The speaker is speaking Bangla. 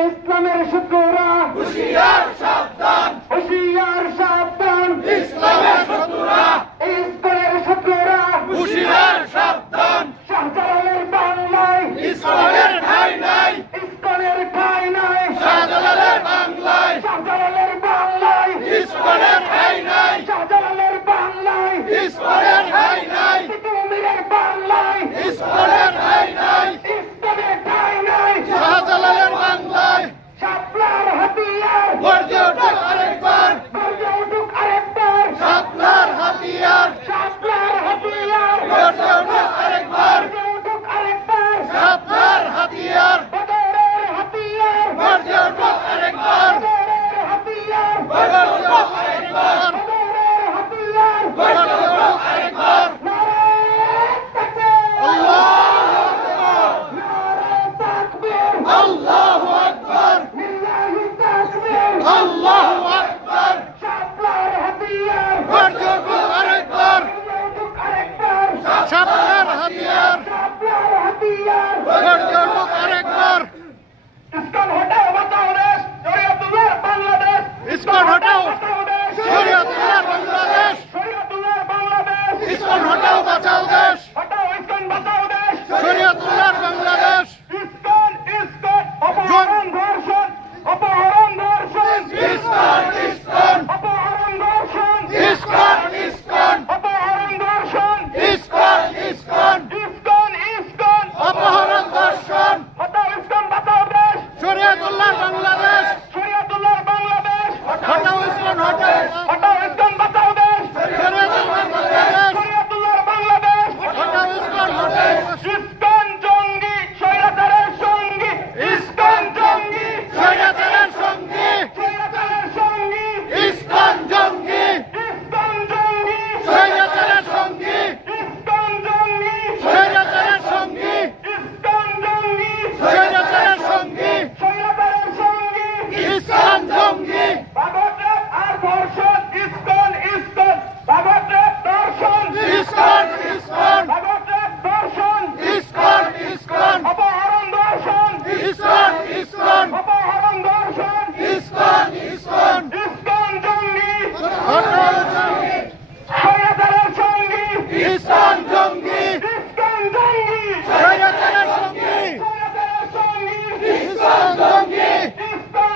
ইসলামের শত্রুরা হুঁশিয়ার সাবধান, হুঁশিয়ার সাবধান। ইসলামের শত্রুরা, ইসলামের শত্রুরা হুঁশিয়ার সাবধান। শাহজালালের বাংলায় ইসলামের ঠাঁই নাই, ইসলামের ঠাঁই নাই। শাহজালালের বাংলায়, শাহজালালের বাংলায় ইসলামের ঠাঁই নাই। শাহজালালের বাংলায় ইসলামের ঠাঁই নাই। তিতুমিরের বাংলায় ইসলামের ঠাঁই নাই, ইসলামের ঠাঁই নাই। শাহজালালের বাংলায় শাপলার হাতিয়ার গর্জে উঠুক আরেকবার, গর্জে উঠুক আরেকবার। শাপলার হাতিয়ার, শাপলার হাতিয়ার গর্জে উঠুক আরেকবার, গর্জে উঠুক আরেকবার। শাপলার হাতিয়ার, বদরের হাতিয়ার গর্জে উঠুক আরেকবার, বদরের হাতিয়ার গর্জে উঠুক আরেকবার, বদরের হাতিয়ার গর্জে উঠুক আরেকবার। নারে তাকবীর, আল্লাহু আকবার, লিল্লাহি তাকবীর, আল্লাহু আকবার। শাপলার হাতিয়ার গর্জে উঠুক আরেকবার, গর্জে উঠুক আরেকবার। শাপলার হাতিয়ার, শাপলার হাতিয়ার গর্জে উঠুক আরেকবার। ইসকন হটাও বাঁচাও দেশ, শরিয়তুল্লাহ বাংলাদেশ। ইসকন হটাও বাঁচাও দেশ, শরিয়তুল্লাহ বাংলাদেশ। শরিয়তুল্লাহ বাংলাদেশ। ইসকন হটাও বাঁচাও দেশ।